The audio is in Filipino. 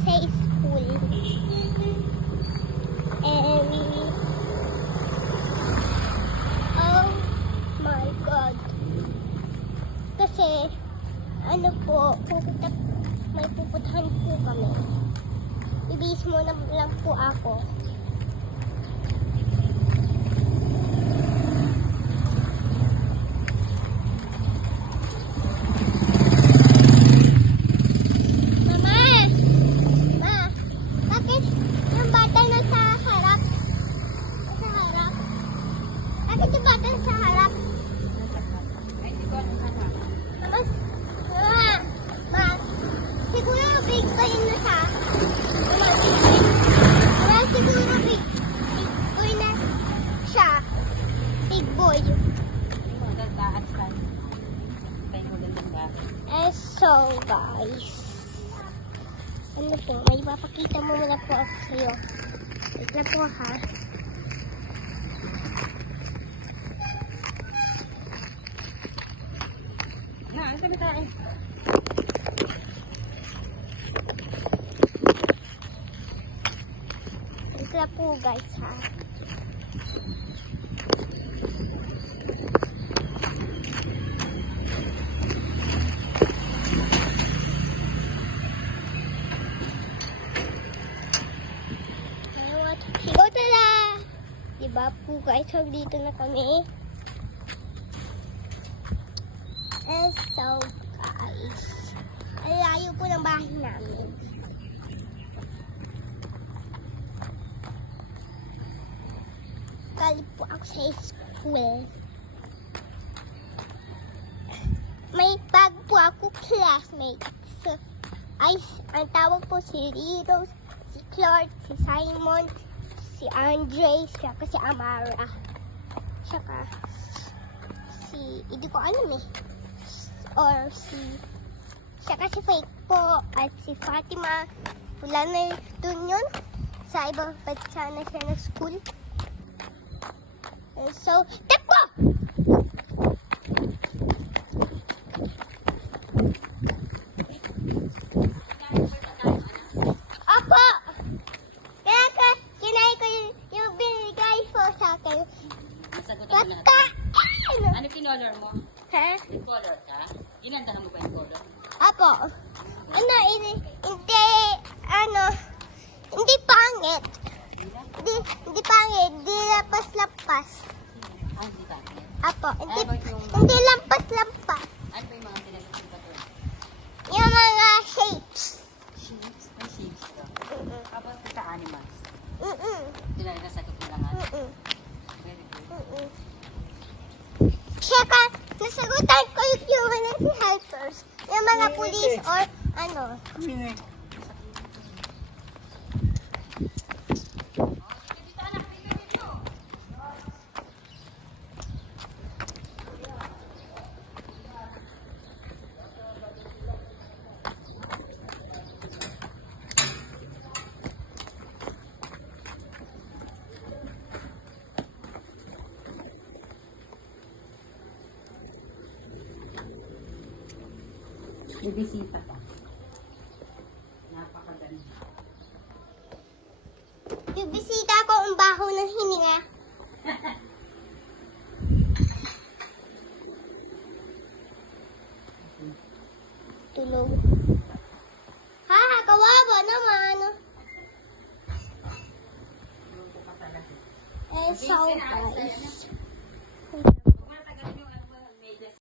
sa school. And, oh my God. Kasi, ano po, may pupuntahan po kami. Ibis mo na lang po ako. So guys, ano po, may papakita mo muna po ako sa iyo. Wait lang po ha. Ano sabi tayo? Wait lang po guys ha. Sigaw tala! Diba po guys, so dito na kami. And so guys, ang layo po ng bahay namin. Galing po ako sa school. May bag po ako classmates. Ay, ang tawag po si Ritos, si Clark, si Simon, si Andre, saka si Amara. Saka hindi ko alam eh. Or saka si Faith po at si Fatima. Wala na dun yun. Sa ibang bansa na siya na school. And so, takbo! Apo! Kinain ko yung binigay po sa akin. Sagutan mo na. Pagkain! Ano pinolor mo? Ha? Color ka? Inandahan mo ba yung color? Apo. Hindi pangit. Hindi pangit. Hindi lapas-lapas. Hindi ba? Apo. Hindi lampas-lampas. Ano ba yung mga pinag-isip pa doon? Yung mga shapes. Shapes? May shapes ka. Kapag kita animals. Nasagot mo lang nga. Very good. Saka, nasagutan ko yung human and helpers. Yung mga police or ano. Bibisita ka. Napakaganda. Yung bisita ko ang baho ng hininga. Tulog. Ha, kawawa naman. Tulog ko pa talaga. So guys.